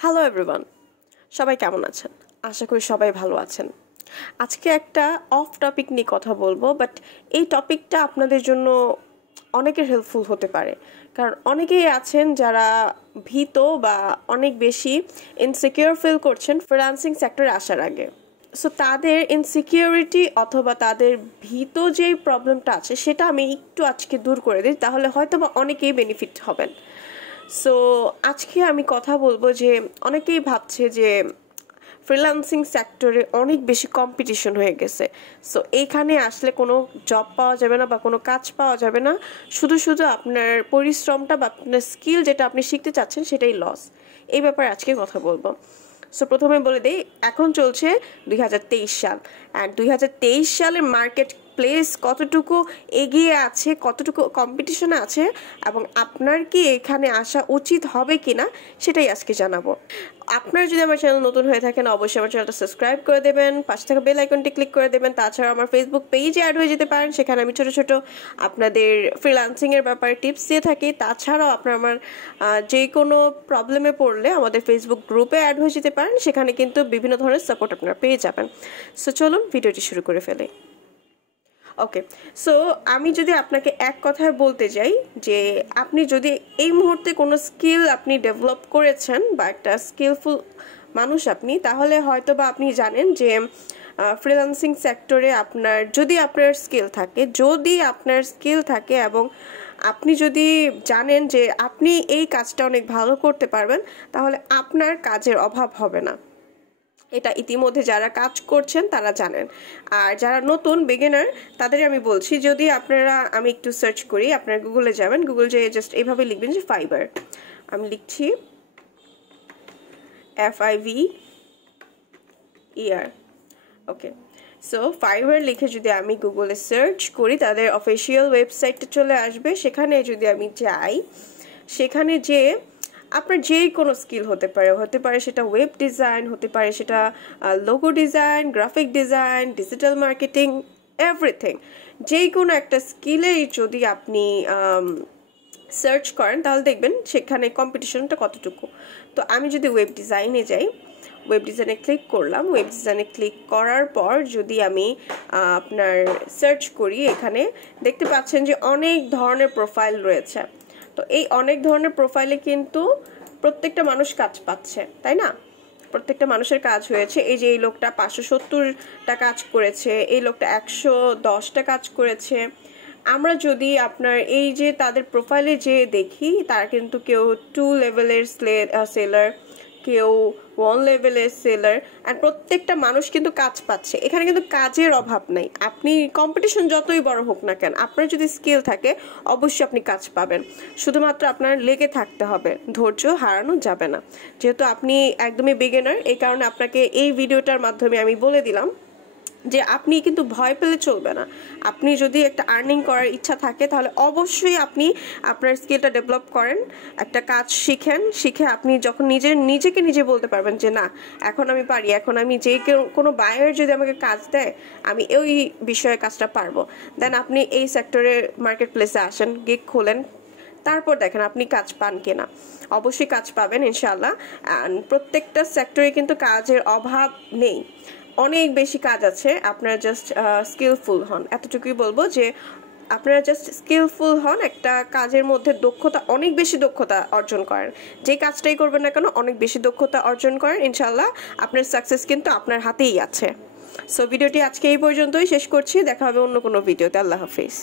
Hello everyone, সবাই কেমন আছেন? আশা করি সবাই ভালো আছেন। আজকে একটা অফ টপিক নিয়ে কথা বলবো, বাট এই টপিকটা আপনাদের জন্য অনেকের হেল্পফুল হতে পারে। কারণ অনেকেই আছেন যারা ভীত বা অনেক বেশি ইনসিকিউর ফিল করছেন ফ্রিল্যান্সিং সেক্টরে আসার আগে। সো তাদের ইনসিকিউরিটি অথবা তাদের ভীত যে প্রবলেমটা আছে সেটা আমি একটু আজকে দূর করে দিই, তাহলে হয়তো বা অনেকেই বেনিফিট হবেন। সো আজকে আমি কথা বলবো যে অনেকেই ভাবছে যে ফ্রিল্যান্সিং সেক্টরে অনেক বেশি কম্পিটিশন হয়ে গেছে। সো এইখানে আসলে কোনো জব পাওয়া যাবে না বা কোনো কাজ পাওয়া যাবে না, শুধু শুধু আপনার পরিশ্রমটা বা আপনার স্কিল যেটা আপনি শিখতে চাচ্ছেন সেটাই লস। এই ব্যাপারে আজকে কথা বলবো। সো প্রথমে বলে দিই, এখন চলছে 2023 সাল, অ্যান্ড 2023 সালের মার্কেট প্লেস কতটুকু এগিয়ে আছে, কতটুকু কম্পিটিশনে আছে, এবং আপনার কি এখানে আসা উচিত হবে কিনা সেটাই আজকে জানাবো। আপনার যদি আমার চ্যানেল নতুন হয়ে থাকেন অবশ্যই আমার চ্যানেলটা সাবস্ক্রাইব করে দেবেন, পাশে থাকা বেল আইকনটি ক্লিক করে দেবেন। তাছাড়া আমার ফেসবুক পেজে অ্যাড হয়ে যেতে পারেন, সেখানে আমি ছোট ছোট আপনাদের ফ্রিল্যান্সিংয়ের ব্যাপারে টিপস দিয়ে থাকি। তাছাড়াও আপনার আমার যে কোনো প্রবলেমে পড়লে আমাদের ফেসবুক গ্রুপে অ্যাড হয়ে যেতে পারেন, সেখানে কিন্তু বিভিন্ন ধরনের সাপোর্ট আপনারা পেয়ে যাবেন। সো চলুন ভিডিওটি শুরু করে ফেলি। ওকে, সো আমি যদি আপনাকে এক কথায় বলতে যাই যে আপনি যদি এই মুহূর্তে কোনো স্কিল আপনি ডেভেলপ করেছেন বা একটা স্কিলফুল মানুষ আপনি, তাহলে হয়তো বা আপনি জানেন যে ফ্রিল্যান্সিং সেক্টরে আপনার স্কিল থাকে এবং আপনি যদি জানেন যে আপনি এই কাজটা অনেক ভালো করতে পারবেন, তাহলে আপনার কাজের অভাব হবে না। এটা ইতিমধ্যে যারা কাজ করছেন তারা জানেন। আর যারা নতুন বিগিনার তাদের আমি বলছি, যদি আমি একটু সার্চ করি, আপনারা গুগলে যাবেন, গুগল যেয়ে জাস্ট এইভাবে লিখবেন যে ফাইবার। আমি লিখছি FIVER। ওকে, সো ফাইবার লিখে যদি আমি গুগলে সার্চ করি, তাদের অফিসিয়াল ওয়েবসাইটটা চলে আসবে। সেখানে যদি আমি যাই, সেখানে যে আপনার যে কোনো স্কিল হতে পারে সেটা ওয়েব ডিজাইন, হতে পারে সেটা logo design, graphic design, digital marketing, everything. যে কোনো একটা স্কিলেই যদি আপনি সার্চ করেন তাহলে দেখবেন সেখানে কম্পিটিশনটা কতটুকু। তো আমি যদি ওয়েব ডিজাইনে যাই, ওয়েব ডিজাইনে ক্লিক করলাম। ওয়েব ডিজাইনে ক্লিক করার পর যদি আমি আপনার সার্চ করি, এখানে দেখতে পাচ্ছেন যে অনেক ধরনের প্রোফাইল রয়েছে। তো এই অনেক ধরনের প্রোফাইলে কিন্তু প্রত্যেকটা মানুষ কাজ পাচ্ছে, তাই না? প্রত্যেকটা মানুষের কাজ হয়েছে। এই যে এই লোকটা 570টা কাজ করেছে, এই লোকটা 110টা কাজ করেছে। আমরা যদি আপনার এই যে তাদের প্রোফাইলে যে দেখি, তারা কিন্তু কেউ 2 লেভেলের সেলার, কেউ 1 লেভেলের সেলার, অ্যান্ড প্রত্যেকটা মানুষ কিন্তু কাজ পাচ্ছে। এখানে কিন্তু কাজের অভাব নেই। আপনি কম্পিটিশন যতই বড় হোক না কেন, আপনার যদি স্কিল থাকে অবশ্যই আপনি কাজ পাবেন। শুধুমাত্র আপনার লেগে থাকতে হবে, ধৈর্য হারানো যাবে না। যেহেতু আপনি একদমই বিগিনার, এই কারণে আপনাকে এই ভিডিওটার মাধ্যমে আমি বলে দিলাম যে আপনি কিন্তু ভয় পেলে চলবে না। আপনি যদি একটা আর্নিং করার ইচ্ছা থাকে তাহলে অবশ্যই আপনি আপনার স্কিলটা ডেভেলপ করেন, একটা কাজ শিখে আপনি যখন নিজেকে নিজে বলতে পারবেন যে না, এখন আমি পারি, এখন আমি কোনো বায়ার যদি আমাকে কাজ দেয় আমি ওই বিষয়ে কাজটা পারবো, দেন আপনি এই সেক্টরে মার্কেট প্লেসে আসেন, গিগ খোলেন, তারপর দেখেন আপনি কাজ পান কিনা। অবশ্যই কাজ পাবেন ইনশাআল্লাহ। প্রত্যেকটা সেক্টরে কিন্তু কাজের অভাব নেই, অনেক বেশি কাজ আছে। আপনারা জাস্ট স্কিলফুল হন, এতটুকুই বলবো যে আপনারা জাস্ট স্কিলফুল হন, একটা কাজের মধ্যে অনেক বেশি দক্ষতা অর্জন করেন। যে কাজটাই করবেন না কেন অনেক বেশি দক্ষতা অর্জন করেন, ইনশাআল্লাহ আপনার সাকসেস কিন্তু আপনার হাতেই আছে। সো ভিডিওটি আজকে এই পর্যন্তই শেষ করছি, দেখা হবে অন্য কোনো ভিডিওতে। আল্লাহ হাফিজ।